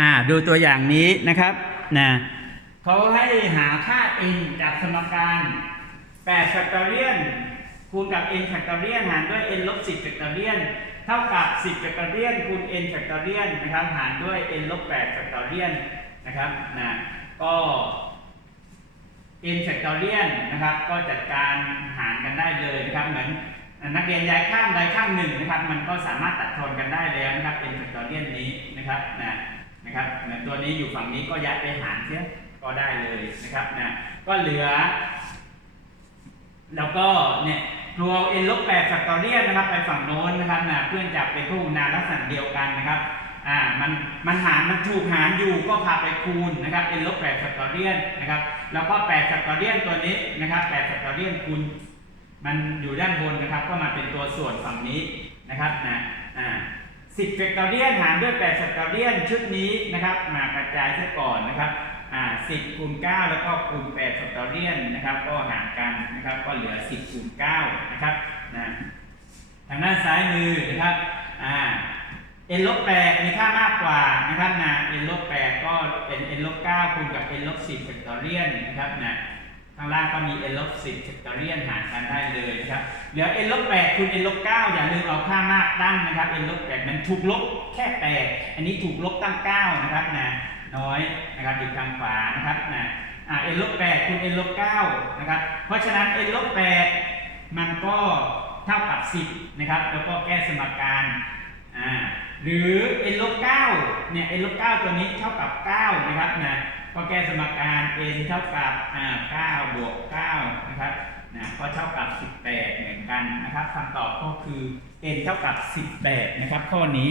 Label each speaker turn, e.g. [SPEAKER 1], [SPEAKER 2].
[SPEAKER 1] อ่าดูตัวอย่างนี้นะครับนะเขาให้หาค่า n จากสมการ8 factorial คูณกับ n factorial หารด้วย n ลบ10 factorial เท่ากับ 10 factorial คูณ n factorial นนะครับหารด้วย n ลบ8 factorial นนะครับนะก็ n factorial นนะครับ ก็จัดการหารกันได้เลยนะครับเหมือนนักเรียนย้ายข้างใดข้างหนึ่งนะครับ มันก็สามารถตัดทอนกันได้แล้วนะครับ n factorial นี้นะครับนะ นะครับเหมือนตัวนี้อยู่ฝั่งนี้ก็ย้ายไปหารเสียก็ได้เลยนะครับนะก็เหลือ แล้วก็เนี่ยรวม n ลบ8 factorial นะครับ ไปฝั่งโน้นนะครับนะเพื่อนจับเป็นคู่นาลักษณะเดียวกันนะครับอ่ามันมันหารมันถูกหารอยู่ก็พาไปคูณนะครับ n ลบ8 factorial นะครับแล้วก็8 factorial ตัวนี้นะครับ8 factorial คูณมันอยู่ด้านบนนะครับ ก็มาเป็นตัวส่วนฝั่งนี้นะครับนะอ่า 10 factorial หารด้วย8 factorial ชุดนี้นะครับมากระจายซะก่อนนะครับอ่า10คูณ9แล้วก็คูณ8 factorial นนะครับ ก็หารกันนะครับ ก็เหลือ 10คูณ9นะครับนะทางด้านซ้ายมือนะครับอ่า n ลบ8มีค่ามากกว่านะครับนะ n ลบ8ก็เป็น n ลบ9คูณกับ n ลบ10 factorial นะครับนะ ข้างล่างก็มี n ลบ10 factorial หารกันได้เลยนะครับ เหลือ n ลบ8คูณ n ลบ9อย่าลืมเอาค่ามากตั้งนะครับ n ลบ8มันถูกลบแค่ 8 อันนี้ถูกลบตั้ง 9 นะครับนะน้อยนะครับอยู่ทางขวานะครับนะอ่า n ลบ8คูณ n ลบ9นะครับ เพราะฉะนั้น n ลบ8มันก็เท่ากับ 10 นะครับ แล้วก็แก้สมการอ่า หรือ n ลบ9เนี่ย n ลบ9ตัวนี้เท่ากับ9นะครับนะก็แก้สมการ n เท่ากับอ่า9บวก9นะครับนะก็เท่ากับ 18 เหมือนกันนะครับคำตอบก็คือ n เท่ากับ 18 นะครับ ข้อนี้